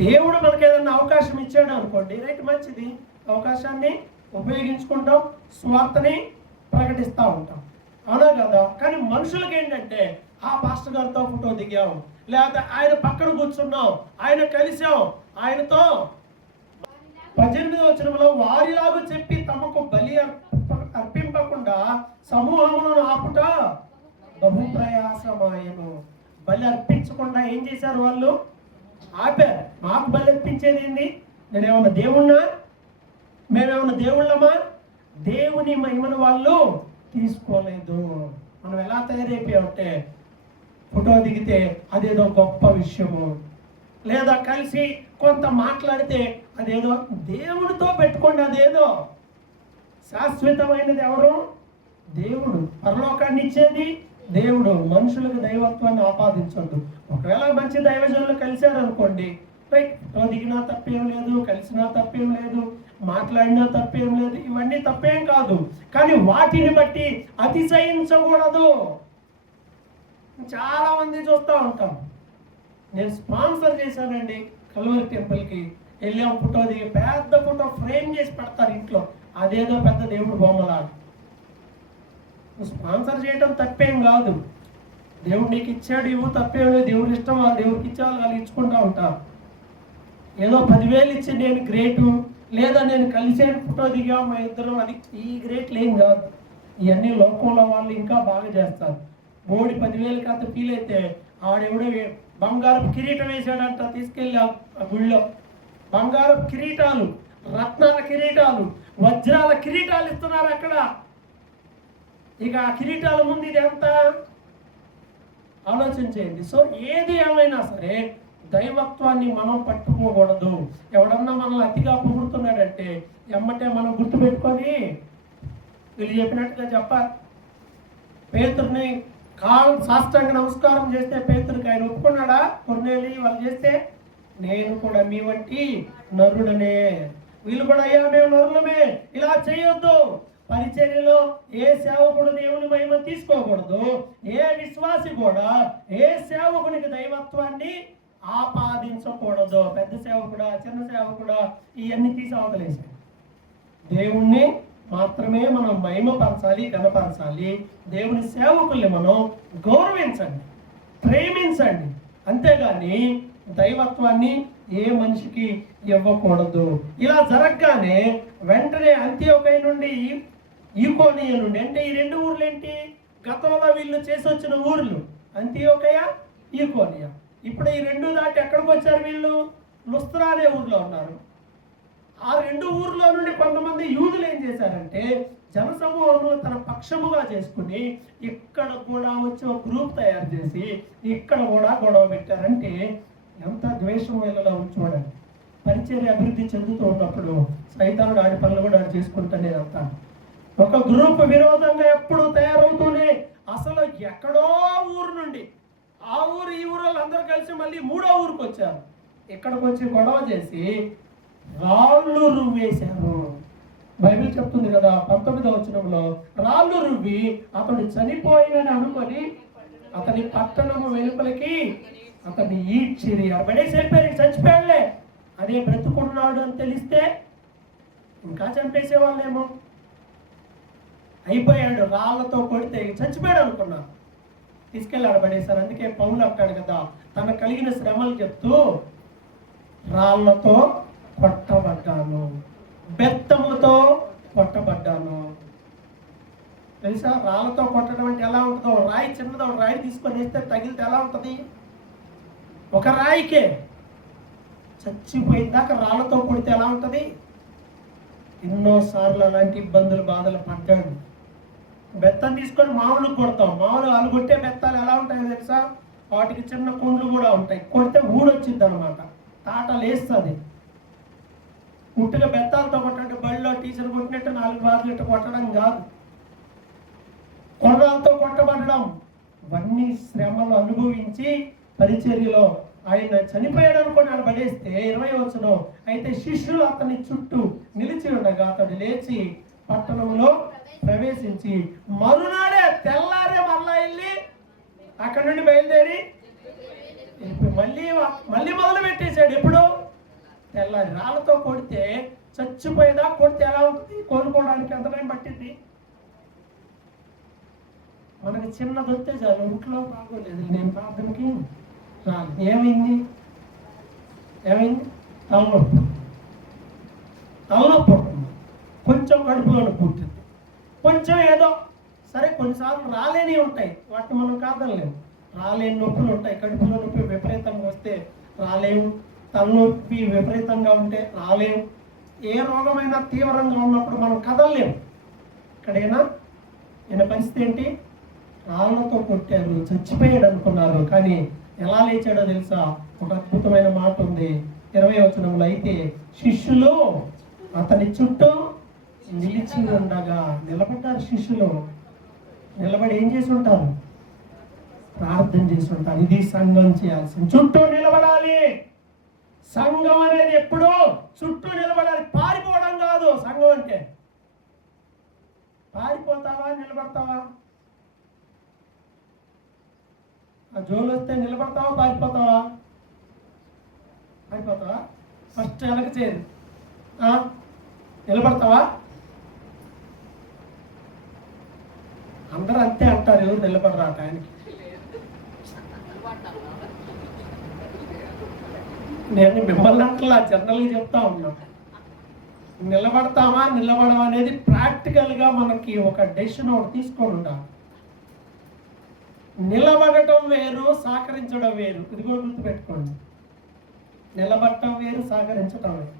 దేవుడు మనకు ఏదైనా అవకాశం ఇచ్చాడు అనుకోండి, రైట్, మంచిది, అవకాశాన్ని ఉపయోగించుకుంటాం, స్వార్థని ప్రకటిస్తూ ఉంటాం, అవునా కదా? కానీ మనుషులకి ఏంటంటే ఆ పాస్టర్ గారితో ఫోటో దిగాం, లేకపోతే ఆయన పక్కన కూర్చున్నాం, ఆయన కలిసాం, ఆయనతో 18వ వచనంలో వారిలాగా చెప్పి తమకు బలి అర్పింపకుండా సమూహములను ఆపుట బహుప్రయాసమాయను. బలి అర్పించకుండా ఏం చేశారు వాళ్ళు? ఆపారు. మాకు బలి అర్పించేది ఏంది? నేనేమన్నా దేవుణ్ణా? మేమేమన్నా దేవుళ్ళమా? దేవుని మహిమను వాళ్ళు తీసుకోలేదు. మనం ఎలా తయారైపోయామంటే ఫోటో దిగితే అదేదో గొప్ప విషయము, లేదా కలిసి కొంత మాట్లాడితే అదేదో దేవుడితో పెట్టుకోండి. అదేదో శాశ్వతమైనది ఎవరు? దేవుడు. పరలోకాన్ని ఇచ్చేది దేవుడు. మనుషులకు దైవత్వాన్ని ఆపాదించొద్దు. ఒకవేళ మంచి దైవజనులు కలిశారనుకోండి, రైట్, ఫోటో దిగినా తప్పేం లేదు, కలిసినా తప్పేం లేదు, మాట్లాడినా తప్పేం లేదు, ఇవన్నీ తప్పేం కాదు. కానీ వాటిని బట్టి అతిశయించకూడదు. చాలా మంది చూస్తూ ఉంటాం. నేను స్పాన్సర్ చేశానండి కల్వరి టెంపుల్కి, వెళ్ళాం, ఫోటో దిగి పెద్ద ఫోటో ఫ్రేమ్ చేసి పెడతారు ఇంట్లో, అదేదో పెద్ద దేవుడు బొమ్మలాగా. స్పాన్సర్ చేయడం తప్పేం కాదు, దేవుడు నీకు ఇచ్చాడు, ఇవ్వు, తప్పేం లేదు. దేవుడి ఇష్టం, ఆ దేవుడికి ఇచ్చేవాళ్ళు వాళ్ళు ఇచ్చుకుంటూ ఉంటారు. ఏదో 10,000 ఇచ్చి నేను గ్రేటు, లేదా నేను కలిసే ఫోటో దిగా మా ఇద్దరం, అది ఈ గ్రేట్లు ఏం కాదు. ఇవన్నీ లోకంలో వాళ్ళు ఇంకా బాగా చేస్తారు. మోడీ 10,000 అంత ఫీల్ అయితే ఆడెవడో బంగారపు కిరీటం వేసాడంట, తీసుకెళ్ళి ఆ గుళ్ళో బంగారపు కిరీటాలు, రత్నాల కిరీటాలు, వజ్రాల కిరీటాలు ఇస్తున్నారు అక్కడ. ఇక ఆ కిరీటాల ముందు ఇది ఎంత ఆలోచన చేయండి. సో ఏది ఏమైనా సరే దైవత్వాన్ని మనం పట్టుకోకూడదు. ఎవడన్నా మనల్ని అతిగా పొగుడుతున్నాడంటే ఎమ్మటే మనం గుర్తుపెట్టుకొని వీళ్ళు చెప్పినట్టుగా చెప్పాలి. పేతురుని సాష్టాంగ నమస్కారం చేస్తే పేతురికి ఆయన ఒప్పుకున్నాడా? కొర్నేలి వాళ్ళు చేస్తే, నేను కూడా మీ వంటి నరుడనే. వీళ్ళు కూడా అయ్యా మేము నరులమే, ఇలా చేయొద్దు. పరిచర్యలో ఏ సేవకుడు దేవుని మహిమ తీసుకోకూడదు. ఏ విశ్వాసి కూడా ఏ సేవకునికి దైవత్వాన్ని ఆపాదించకూడదు. పెద్ద సేవకుడా, చిన్న సేవకుడా, ఇవన్నీ తీసి అవతలేసాడు. దేవుణ్ణి మాత్రమే మనం మహిమపరచాలి, కనపరచాలి. దేవుని సేవకుల్ని మనం గౌరవించండి, ప్రేమించండి. అంతేగాని దైవత్వాన్ని ఏ మనిషికి ఇవ్వకూడదు. ఇలా జరగగానే వెంటనే అంత్యోకయ నుండి ఈకోనియ నుండి, అంటే ఈ 2 ఊర్లు ఏంటి? గతంలో వీళ్ళు చేసి వచ్చిన ఊర్లు అంత్యోకయ, ఈకోనియ. ఇప్పుడు ఈ 2 దాటి ఎక్కడికి వచ్చారు వీళ్ళు? లుస్త్రా అనే ఊర్లో ఉన్నారు. ఆ 2 ఊర్లో నుండి కొంతమంది యూదులు ఏం చేశారంటే జనసమూహంలో తన పక్షముగా చేసుకుని ఇక్కడ కూడా వచ్చి ఒక గ్రూప్ తయారు చేసి ఇక్కడ కూడా గొడవ పెట్టారంటే ఎంత ద్వేషం వీళ్ళలో చూడండి. పరిచర్య అభివృద్ధి చెందుతూ ఉన్నప్పుడు సైతానుడు ఆడి పనులు కూడా ఆడు చేసుకుంటానే అంతా. ఒక గ్రూప్ విరోధంగా ఎప్పుడు తయారవుతూనే, అసలు ఎక్కడో ఊరు నుండి ఆ ఊరు ఈ ఊరు అందరూ కలిసి మళ్ళీ 3వ ఊరికి వచ్చారు. ఇక్కడికి వచ్చి గొడవ చేసి రాళ్ళు రువ్వేశారు. బైబిల్ చెప్తుంది కదా 19వ వచనంలో, రాళ్ళు రువ్వి అతడు చనిపోయినని అనుకొని అతని పట్టణము వెలుపలికి అతన్ని ఈడ్చిరి. పడేసి వెళ్ళిపోయారు. చచ్చిపోయాడులే, అదే బ్రతుకున్నాడు అని తెలిస్తే ఇంకా చంపేసేవాళ్ళేమో. అయిపోయాడు, రాళ్లతో కొడితే చచ్చిపోయాడు అనుకున్నా, తీసుకెళ్ళి ఆడబడేశారు. అందుకే పౌలు అంటాడు కదా, తనకు కలిగిన శ్రమలు చెప్తూ రాళ్లతో కొట్టబడ్డాను, బెత్తములతో కొట్టబడ్డాను. తెలుసా రాళ్లతో కొట్టడం అంటే ఎలా ఉంటుందో? రాయి చిన్నదో రాయి తీసుకొని వేస్తే తగిలితే ఎలా ఉంటుంది? ఒక రాయికే చచ్చిపోయిందాక రాళ్లతో కొడితే ఎలా ఉంటుంది? ఎన్నోసార్లు అలాంటి ఇబ్బందులు బాధలు పడ్డాడు. బెత్తం తీసుకొని మామూలు కొడతాం. మామూలు వాళ్ళు కొట్టే బెత్తాలు ఎలా ఉంటాయో తెలుసా? వాటికి చిన్న కుండ్లు కూడా ఉంటాయి. కొడితే ఊడొచ్చింది అనమాట, తాట లేస్తుంది. ఉట్టిగా బెత్తాలతో కొట్టంటే బడిలో టీచర్ కొట్టినట్టు 4 బార్లు ఇట్టు కొట్టడం కాదు, కొర్రాలతో కొట్టబడడం. ఇవన్నీ శ్రమలు అనుభవించి పరిచర్యలో ఆయన చనిపోయాడు అనుకుని ఆయన పడేస్తే 20వ వచనం, అయితే శిష్యులు అతని చుట్టూ నిలిచి ఉండగా అతడు లేచి పట్టణంలో ప్రవేశించి మరునాడే తెల్లారే మళ్ళా వెళ్ళి అక్కడ నుండి బయలుదేరి మళ్ళీ మొదలు పెట్టేశాడు. ఎప్పుడు? తెల్లారి. రాళ్ళతో కొడితే చచ్చిపోయేదా? కొడితే ఎలా ఉంటుంది? కోలుకోవడానికి ఎంత టైం పట్టింది? మనకి చిన్నది వస్తే చాలు, ఇంట్లో బాగోలేదు, నేను ప్రార్థనకి రాను. ఏమైంది? తలనొప్పి ఉంటుంది, కొంచెం కడుపులోనే పుట్టింది, కొంచెం ఏదో సరే. కొన్నిసార్లు రాలేని ఉంటాయి, వాటిని మనం కాదనలేము. రాలేని నొప్పులు ఉంటాయి. కడుపులో నొప్పి విపరీతంగా వస్తే రాలేము, తలనొప్పి విపరీతంగా ఉంటే రాలేము. ఏ రోగమైనా తీవ్రంగా ఉన్నప్పుడు మనం కదలలేము. ఇక్కడైనా ఈయన పరిస్థితి ఏంటి? రాళ్ళతో కొట్టారు, చచ్చిపోయాడు అనుకున్నారు. కానీ ఎలా లేచాడో తెలుసా? ఒక అద్భుతమైన మాట ఉంది 20వ వచనంలో, అయితే శిష్యులు అతని చుట్టూ నిలిచి ఉండగా. నిలబడ్డారు శిష్యులు. నిలబడి ఏం చేసి ఉంటారు? ప్రార్థన చేసి ఉంటారు. ఇది సంఘం చేయాల్సింది. చుట్టూ నిలబడాలి. సంఘం అనేది ఎప్పుడూ చుట్టూ నిలబడాలి, పారిపోవడం కాదు. సంఘం అంటే పారిపోతావా, నిలబడతావా? ఆ జోలు వస్తే నిలబడతావా, పారిపోతావా? ఫస్ట్ వెనక చేరు. నిలబడతావా? అందరూ అంతే అంటారు, ఎవరు నిలబడరా ఆయనకి. నేను మిమ్మల్ని అంటలా, జనరల్గా చెప్తా ఉన్నా. నిలబడతామా నిలబడమా అనేది ప్రాక్టికల్గా మనకి ఒక డెసిషన్ ఒకటి తీసుకొని ఉండాలి. నిలబడటం వేరు, సహకరించడం వేరు. ఇది కూడా గుర్తుపెట్టుకోండి. నిలబడటం వేరు, సహకరించడం వేరు.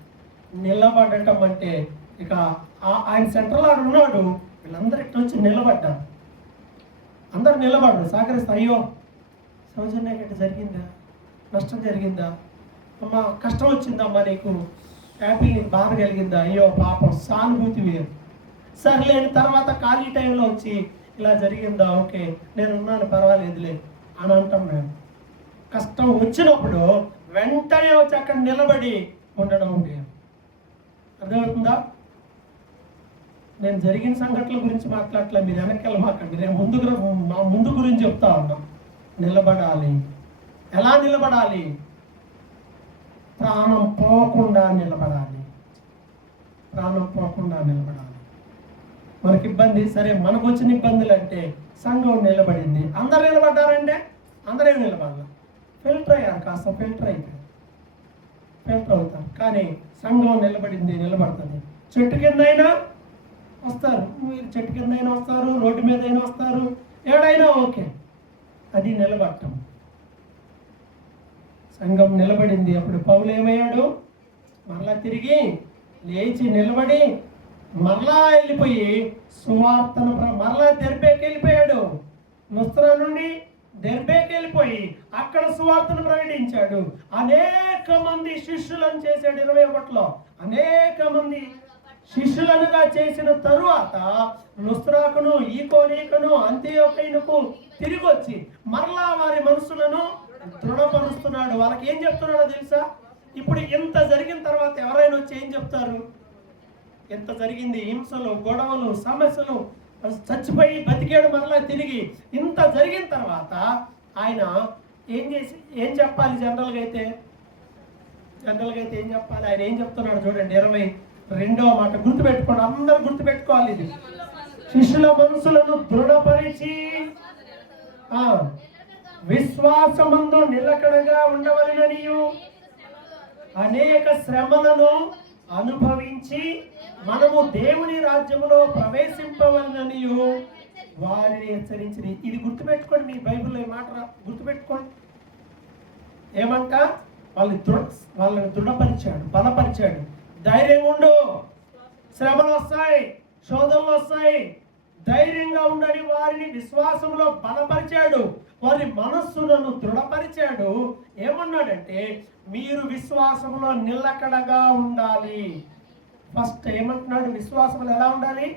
నిలబడటం అంటే ఇక ఆయన సెంట్రల్ ఆడు ఉన్నాడు, వీళ్ళందరూ ఇట్లా వచ్చి నిలబడ్డారు. అందరు నిలబడరు, సహకరిస్తా. అయ్యో సౌజన్య గట్టి జరిగిందా, నష్టం జరిగిందా, అమ్మా కష్టం వచ్చిందమ్మా, నీకు హ్యాపీ, నీకు బాధ కలిగిందా, అయ్యో పాపం, సానుభూతి వేరు. సర్లేని తర్వాత ఖాళీ టైంలో వచ్చి ఇలా జరిగిందా, ఓకే నేను ఉన్నాను పర్వాలేదులే అని అంటాం. మేము కష్టం వచ్చినప్పుడు వెంటనే వచ్చి అక్కడ నిలబడి ఉండడం వేరు. అర్థమవుతుందా? నేను జరిగిన సంఘటనల గురించి మాట్లాడలే, మీరు వెనక్కి వెళ్ళమాకండి. నేను ముందు గురించి చెప్తా ఉన్నా. నిలబడాలి. ఎలా నిలబడాలి? ప్రాణం పోకుండా నిలబడాలి. ప్రాణం పోకుండా నిలబడాలి. మనకి ఇబ్బంది, సరే మనకు వచ్చిన ఇబ్బందులు అంటే సంఘం నిలబడింది. అందరు నిలబడ్డారంటే అందరే నిలబడాలి. ఫిల్టర్ అయ్యారు, కాస్త ఫిల్టర్ అవుతారు. కానీ సంఘం నిలబడింది, నిలబడుతుంది. చెట్టు కింద అయినా వస్తారు, మీరు చెట్టు కింద అయినా వస్తారు, రోడ్డు మీద అయినా వస్తారు, ఏడైనా ఓకే. అది నిలబడటం. సంఘం నిలబడింది. అప్పుడు పౌలు ఏమయ్యాడు? మరలా తిరిగి లేచి నిలబడి మరలా వెళ్ళిపోయి సువార్తను మరలా దెర్బేకి వెళ్ళిపోయాడు. లుస్త్రా నుండి దెర్బేకి వెళ్ళిపోయి అక్కడ సువార్తను ప్రకటించాడు. అనేక మంది శిష్యులను చేశాడు. 21లో అనేక మంది శిష్యులనుగా చేసిన తరువాత లుస్త్రాకును, ఈకోనీకును, అంతియోకైనుకు తిరిగి వచ్చి మరలా వారి మనసులను దృఢపరుస్తున్నాడు. వాళ్ళకి ఏం చెప్తున్నాడో తెలుసా? ఇప్పుడు ఇంత జరిగిన తర్వాత ఎవరైనా వచ్చి ఏం చెప్తారు? ఎంత జరిగింది, హింసలు, గొడవలు, సమస్యలు, చచ్చిపోయి బతికాడు మరలా తిరిగి. ఇంత జరిగిన తర్వాత ఆయన ఏం చెప్పాలి? జనరల్గా అయితే ఏం చెప్పాలి? ఆయన ఏం చెప్తున్నాడు చూడండి, 22వ మాట గుర్తుపెట్టుకోండి, అందరూ గుర్తుపెట్టుకోవాలి. ఇది శిష్యుల మనసులను దృఢపరిచి విశ్వాసమందు నిలకడగా ఉండవలెననియు అనేక శ్రమలను అనుభవించి మనము దేవుని రాజ్యములో ప్రవేశింపవలననియు వారిని హెచ్చరించింది. ఇది గుర్తుపెట్టుకోండి, మీ బైబిల్లో ఈ మాట గుర్తుపెట్టుకోండి. ఏమంట? వాళ్ళని దృఢపరిచాడు, బలపరిచాడు. ధైర్యం ఉండు, శ్రమలు వస్తాయి, శోధనలు వస్తాయి, ధైర్యంగా ఉండని వారిని విశ్వాసంలో బలపరిచాడు. వారి మనస్సులను దృఢపరిచాడు. ఏమన్నాడంటే మీరు విశ్వాసంలో నిలకడగా ఉండాలి. ఫస్ట్ ఏమంటున్నాడు? విశ్వాసంలో ఎలా ఉండాలి?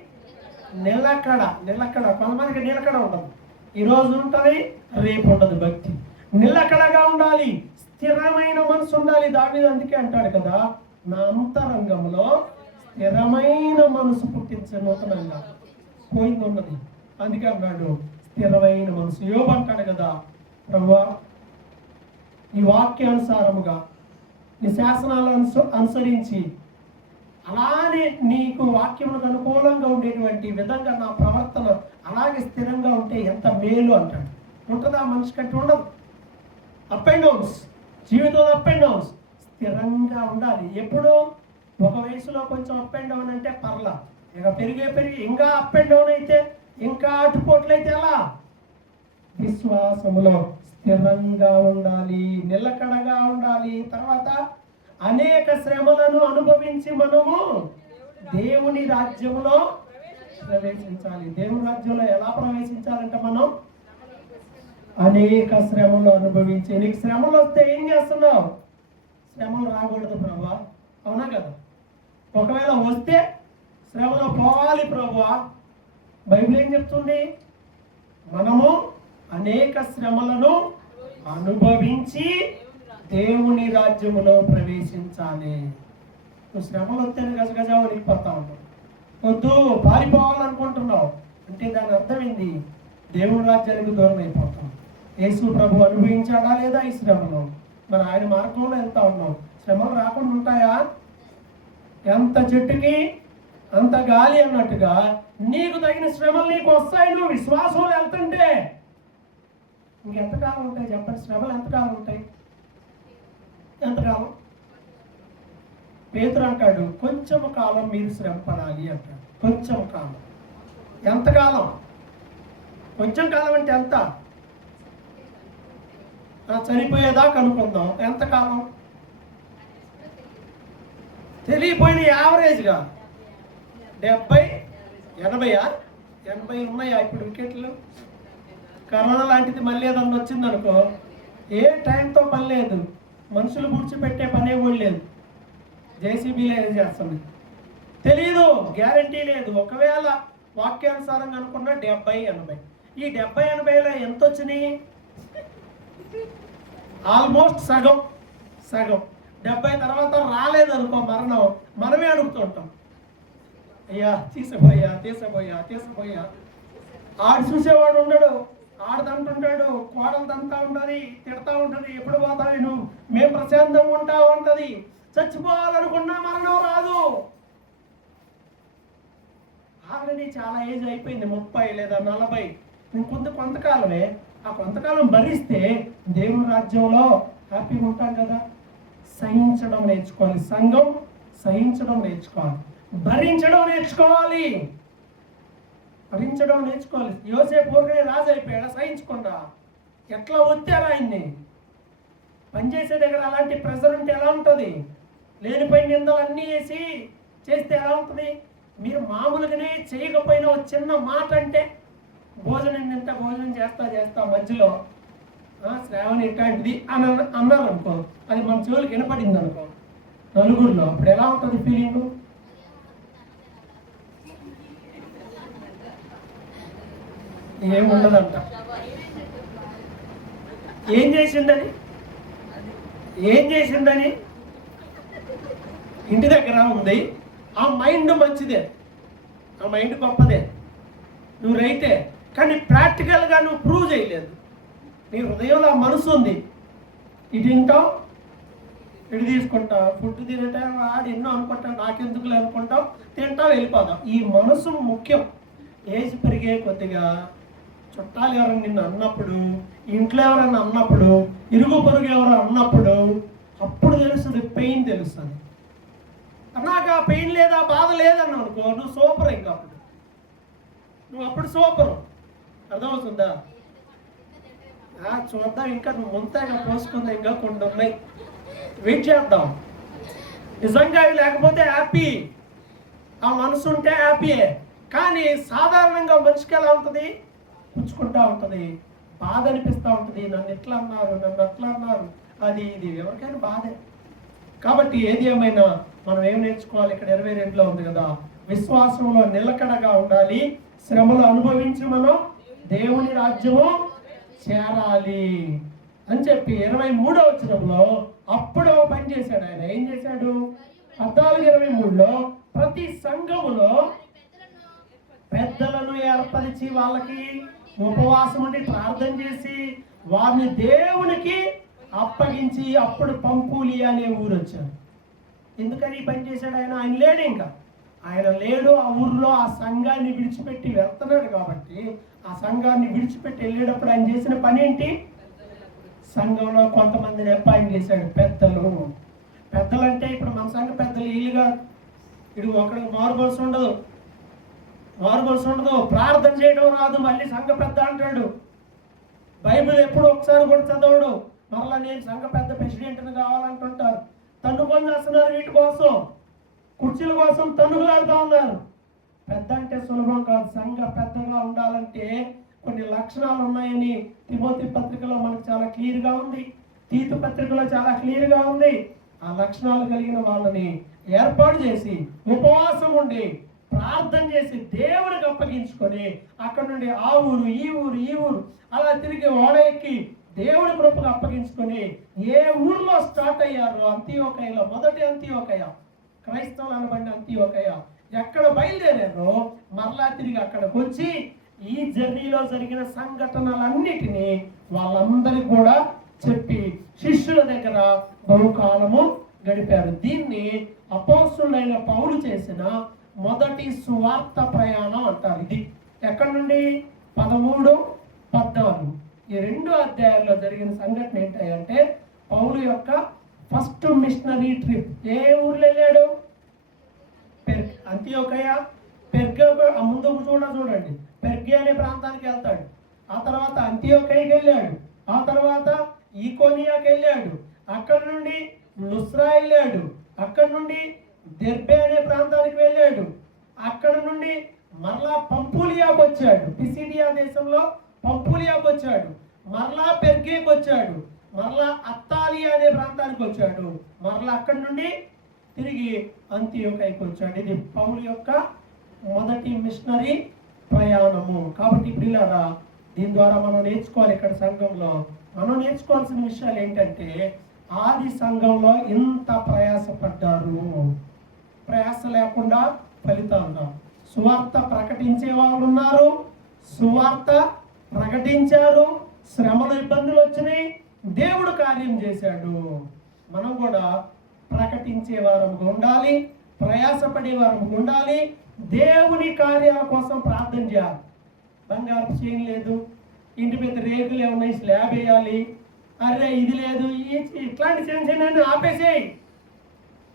నిలకడ. కొంతమందికి నిలకడ ఉండదు, ఈరోజు ఉంటుంది, రేపు ఉండదు. భక్తి నిలకడగా ఉండాలి, స్థిరమైన మనసు ఉండాలి. దావీదు అందుకే అంటాడు కదా, నా అంతరంగంలో స్థిరమైన మనసు పుట్టించే నూతనంగా పోయింది ఉన్నది. అందుకే అన్నాడు స్థిరమైన మనసు. యోబు అంటాడు కదా, ప్రభువా నీ వాక్యానుసారముగా, నీ శాసనాలను అనుసరించి అలానే నీకు వాక్యములకు అనుకూలంగా ఉండేటువంటి విధంగా నా ప్రవర్తన అలాగే స్థిరంగా ఉంటే ఎంత మేలు అంటాడు. ఉంటుందా? మనిషి కంటే ఉండదు. అప్ అండ్ డౌన్స్, జీవితంలో అప్ అండ్ డౌన్స్. స్థిరంగా ఉండాలి. ఎప్పుడు? ఒక వయసులో కొంచెం అప్ అండ్ డౌన్ అంటే పర్లా, ఇక పెరిగి ఇంకా అప్ అండ్ డౌన్ అయితే, ఇంకా అటుపోట్లు అయితే ఎలా? విశ్వాసములో స్థిరంగా ఉండాలి, నిలకడగా ఉండాలి. తర్వాత అనేక శ్రమలను అనుభవించి మనము దేవుని రాజ్యంలో ప్రవేశించాలి. దేవుని రాజ్యంలో ఎలా ప్రవేశించాలంటే మనం అనేక శ్రమలు అనుభవించి. నీకు శ్రమలు వస్తే ఏం చేస్తున్నావు? శ్రమలు రాకూడదు ప్రభువా, అవునా కదా? ఒకవేళ వస్తే శ్రమలో పోవాలి ప్రభువా. బైబిల్ ఏం చెప్తుంది? మనము అనేక శ్రమలను అనుభవించి దేవుని రాజ్యములో ప్రవేశించాలి. నువ్వు శ్రమలు వస్తేనే గజగజా వణికిపోతా ఉంటావు. వద్దు, పారిపోవాలనుకుంటున్నావు అంటే దాని అర్థం ఏంది? దేవుని రాజ్యానికి దూరం అయిపోతాం. యేసు ప్రభు అనుభవించాడా లేదా ఈ శ్రమలో? మరి ఆయన మార్గంలో వెళ్తా ఉన్నాం. శ్రమలు రాకుండా ఉంటాయా? ఎంత చెట్టుకి అంత గాలి అన్నట్టుగా నీకు తగిన శ్రమలు నీకు వస్తాయి. నువ్వు విశ్వాసంలో వెళ్తుంటే ఇంకెంతకాలం ఉంటాయి చెప్పండి? శ్రమలు ఎంతకాలం ఉంటాయి? ఎంతకాలం? పేతురు అంటాడు, కొంచెం కాలం మీరు శ్రమ పడాలి అంటాడు. కొంచెం కాలం. ఎంతకాలం? కొంచెం కాలం అంటే ఎంత? చనిపోయేదాకా అనుకుందాం. ఎంతకాలం తెలియపోయిన యావరేజ్గా 70, 80 ఉన్నాయా ఇప్పుడు వికెట్లు? కరోనా లాంటిది మళ్ళీ ఏదన్నా వచ్చింది అనుకో, ఏ టైంతో పని లేదు, మనుషులు పూడ్చిపెట్టే పనే కూడా లేదు, జేసీబీలో ఏం చేస్తుంది తెలీదు, గ్యారంటీ లేదు. ఒకవేళ వాక్యానుసారంగా అనుకున్న 70, 80. ఈ 70, 80లో ఎంత వచ్చినాయి? ఆల్మోస్ట్ సగం. 70 తర్వాత రాలేదనుకో మరణం, మనమే అడుగుతుంటాం, అయ్యా తీసపోయా. ఆడు చూసేవాడు ఉండడు, ఆడదంటుంటాడు, కోడలదంతా ఉంటుంది, తిడతా ఉంటుంది, ఎప్పుడు పోతావు నువ్వు, మేము ప్రశాంతంగా ఉంటావు ఉంటుంది. చచ్చిపోవాలనుకున్నా మరణం రాదు. ఆల్రెడీ చాలా ఏజ్ అయిపోయింది, 30 లేదా 40. కొంతకాలమే. ఆ కొంతకాలం భరిస్తే దేవుని రాజ్యంలో హ్యాపీగా ఉంటాం కదా. సహించడం నేర్చుకోవాలి. సంఘం సహించడం నేర్చుకోవాలి, భరించడం నేర్చుకోవాలి. యోసేపు ఊరికే రాజు అయిపోయాడా సహించకుండా? ఎట్లా వచ్చారు ఆయన్ని? పనిచేసే దగ్గర అలాంటి ప్రెజర్ ఉంటే ఎలా ఉంటుంది? లేనిపోయిన నిందలు అన్నీ వేసి చేస్తే ఎలా ఉంటుంది? మీరు మామూలుగానే చేయకపోయినా ఒక చిన్న మాట అంటే, భోజనం చేస్తా మధ్యలో శ్రావణి ఇట్లాంటిది అని అన్నారు అనుకో, అది మన చెవులకు వినపడింది అనుకో నలుగురిలో, అప్పుడు ఎలా ఉంటుంది ఫీలింగ్? ఏముండదంట. ఏం చేసిందని ఇంటి దగ్గర ఉంది. ఆ మైండ్ మంచిదే, ఆ మైండ్ గొప్పదే, నువ్వు రైటే. కానీ ప్రాక్టికల్గా నువ్వు ప్రూవ్ చేయలేదు. నీ హృదయంలో ఆ మనసు ఉంది, ఇటు తింటావు, ఇటు తీసుకుంటావు, ఫుడ్ తినటం ఆడు ఎన్నో అనుకుంటావు, నాకెందుకులే అనుకుంటావు, తింటావు, వెళ్ళిపోతావు. ఈ మనసు ముఖ్యం. ఏజ్ పెరిగే కొద్దిగా చుట్టాలు ఎవరైనా నిన్ను అన్నప్పుడు, ఇంట్లో ఎవరైనా అన్నప్పుడు, ఇరుగు పొరుగు ఎవరు అన్నప్పుడు, అప్పుడు తెలుస్తుంది, పెయిన్ తెలుస్తుంది. నాకు ఆ పెయిన్ లేదా, బాధ లేదన్నావు అనుకో, నువ్వు సూపర్. ఇంకా అప్పుడు సూపరు. అర్థమవుతుందా? చూద్దాం, ఇంకా నువ్వు ముంతాగా పోసుకుందా, ఇంకా కొన్ని ఉన్నాయి, వెయిట్ చేద్దాం. నిజంగా అవి లేకపోతే హ్యాపీ, ఆ మనసు ఉంటే హ్యాపీయే. కానీ సాధారణంగా మనిషికి ఎలా ఉంటుంది? పుచ్చుకుంటా ఉంటుంది, బాధ అనిపిస్తూ ఉంటుంది. నన్ను ఎట్లా అన్నారు, నన్ను అట్లా అన్నారు, అది ఇది ఎవరికైనా బాధే. కాబట్టి ఏది ఏమైనా మనం ఏం నేర్చుకోవాలి? ఇక్కడ 22లో ఉంది కదా, విశ్వాసంలో నిలకడగా ఉండాలి, శ్రమలు అనుభవించి మనం దేవుని రాజ్యము చేరాలి అని చెప్పి 23వ వచనంలో అప్పుడు పని చేశాడు ఆయన. ఏం చేశాడు? 14:23లో ప్రతి సంఘములో పెద్దలను ఏర్పరిచి వాళ్ళకి ఉపవాసం ఉండి ప్రార్థన చేసి వారిని దేవునికి అప్పగించి అప్పుడు పంపూలి అనే ఊరు వచ్చాడు. ఎందుకని పని చేశాడు ఆయన? ఆయన లేడు, ఇంకా ఆయన లేడు ఆ ఊర్లో. ఆ సంఘాన్ని విడిచిపెట్టి వెళ్తున్నాడు కాబట్టి ఆ సంఘాన్ని విడిచిపెట్టి వెళ్ళేటప్పుడు ఆయన చేసిన పని ఏంటి? సంఘంలో కొంతమందిని అపాయింట్ చేశాడు, పెద్దలు అంటే ఇప్పుడు మన సంఘ పెద్దలు వీళ్ళుగా ఇడు ఒకడికి మారుబోల్సి ఉండదు, ప్రార్థన చేయడం రాదు, మళ్ళీ సంఘ పెద్ద అంటాడు. బైబిల్ ఎప్పుడు ఒకసారి కూడా చదవడు, మరలా నేను సంఘ పెద్ద ప్రెసిడెంట్ని కావాలంటుంటారు. తన్నుకొని చేస్తున్నారు, వీటి కోసం, కుర్చీల కోసం తన్నుకులాడుతూ ఉన్నారు. పెద్ద అంటే సులభం కాదు. సంఘ పెద్దగా ఉండాలంటే కొన్ని లక్షణాలు ఉన్నాయని తిమోతి పత్రికలో మనకు చాలా క్లియర్గా ఉంది, తీతు పత్రికలో చాలా క్లియర్గా ఉంది. ఆ లక్షణాలు కలిగిన వాళ్ళని ఏర్పాటు చేసి ఉపవాసం ఉండి ప్రార్థన చేసి దేవుడికి అప్పగించుకొని అక్కడ నుండి ఆ ఊరు ఈ ఊరు అలా తిరిగి ఓడ ఎక్కి దేవుడి కృపకు అప్పగించుకొని ఏ ఊర్లో స్టార్ట్ అయ్యారో, అంతియోకయలో, మొదటి అంతియోకయ, క్రైస్తవులు అనబడిన అంతియోకయ, ఎక్కడ బయలుదేరారో మరలా తిరిగి అక్కడికి వచ్చి ఈ జర్నీలో జరిగిన సంఘటనలన్నిటినీ వాళ్ళందరికీ కూడా చెప్పి శిష్యుల దగ్గర బహుకాలము గడిపారు. దీన్ని అపోస్తులైన పౌలు చేసిన మొదటి సువార్త ప్రయాణం అంటారు. ఇది ఎక్కడి నుండి? 13, 14 ఈ 2 అధ్యాయాల్లో జరిగిన సంఘటన ఏంటంటే పౌలు యొక్క ఫస్ట్ మిషనరీ ట్రిప్ ఏ ఊర్లో వెళ్ళాడు? అంతియోకయ, పెర్గే. ముందు చూడండి, పెర్గే అనే ప్రాంతానికి వెళ్తాడు. ఆ తర్వాత అంతియోకయకి వెళ్ళాడు. ఆ తర్వాత ఈకోనియాకి వెళ్ళాడు. అక్కడ నుండి లుస్రా వెళ్ళాడు. అక్కడ నుండి దెర్బే అనే ప్రాంతానికి వెళ్ళాడు. అక్కడ నుండి మరలా పంపులియాకు వచ్చాడు. పిసిడియా దేశంలో పంపులియాకు వచ్చాడు. మరలా పెర్గేకి వచ్చాడు. మరలా అత్తాలియా అనే ప్రాంతానికి వచ్చాడు. మరలా అక్కడి నుండి తిరిగి అంతియోకయకి వచ్చాడు. ఇది పౌలు యొక్క మొదటి మిషనరీ ప్రయాణము. కాబట్టి ప్రియులారా, దీని ద్వారా మనం నేర్చుకోవాలి. ఇక్కడ సంఘంలో మనం నేర్చుకోవాల్సిన విషయాలు ఏంటంటే, ఆది సంఘంలో ఇంత ప్రయాసపడ్డారు, ప్రయాస లేకుండా ఫలితాలు. సువార్త ప్రకటించే వాళ్ళు ఉన్నారు, సువార్త ప్రకటించారు, శ్రమలు ఇబ్బందులు వచ్చినాయి, దేవుడు కార్యం చేశాడు. మనం కూడా ప్రకటించే వారముగా ఉండాలి, ప్రయాసపడే వారముగా ఉండాలి, దేవుని కార్యాల కోసం ప్రార్థన చేయాలి. బంగారు చేయని లేదు, ఇంటి మీద రేకులు ఏమున్నాయి, స్లాబ్ వేయాలి, అరే ఇది లేదు, ఇట్లాంటి చిన్న చిన్న ఆపేసేయి.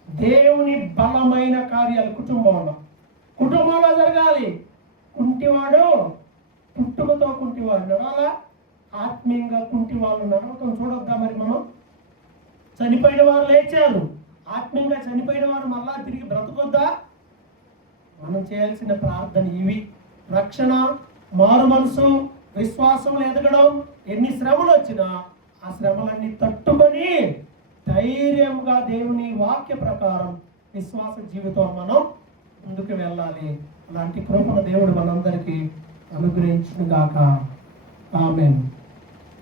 దేవుని బలమైన కార్యాలు కుటుంబంలో జరగాలి. కుంటివాడు పుట్టుకతో కుంటివాడు నడవాలా, ఆత్మీయంగా కుంటివాళ్ళు నడవటం చూడొద్దా? మరి మనం చనిపోయిన వారు లేచారు, ఆత్మీయంగా చనిపోయిన వారు మళ్ళా తిరిగి బ్రతుకొద్దా? మనం చేయాల్సిన ప్రార్థన ఇవి: రక్షణ, మారు మనసు, విశ్వాసంలో ఎదగడం. ఎన్ని శ్రమలు వచ్చినా ఆ శ్రమలన్నీ తట్టుకొని ధైర్యంగా దేవుని వాక్య ప్రకారం విశ్వాస జీవితం మనం ముందుకు వెళ్ళాలి. అలాంటి కృపను దేవుడు మనందరికీ అనుగ్రహించును గాక. ఆమేన్.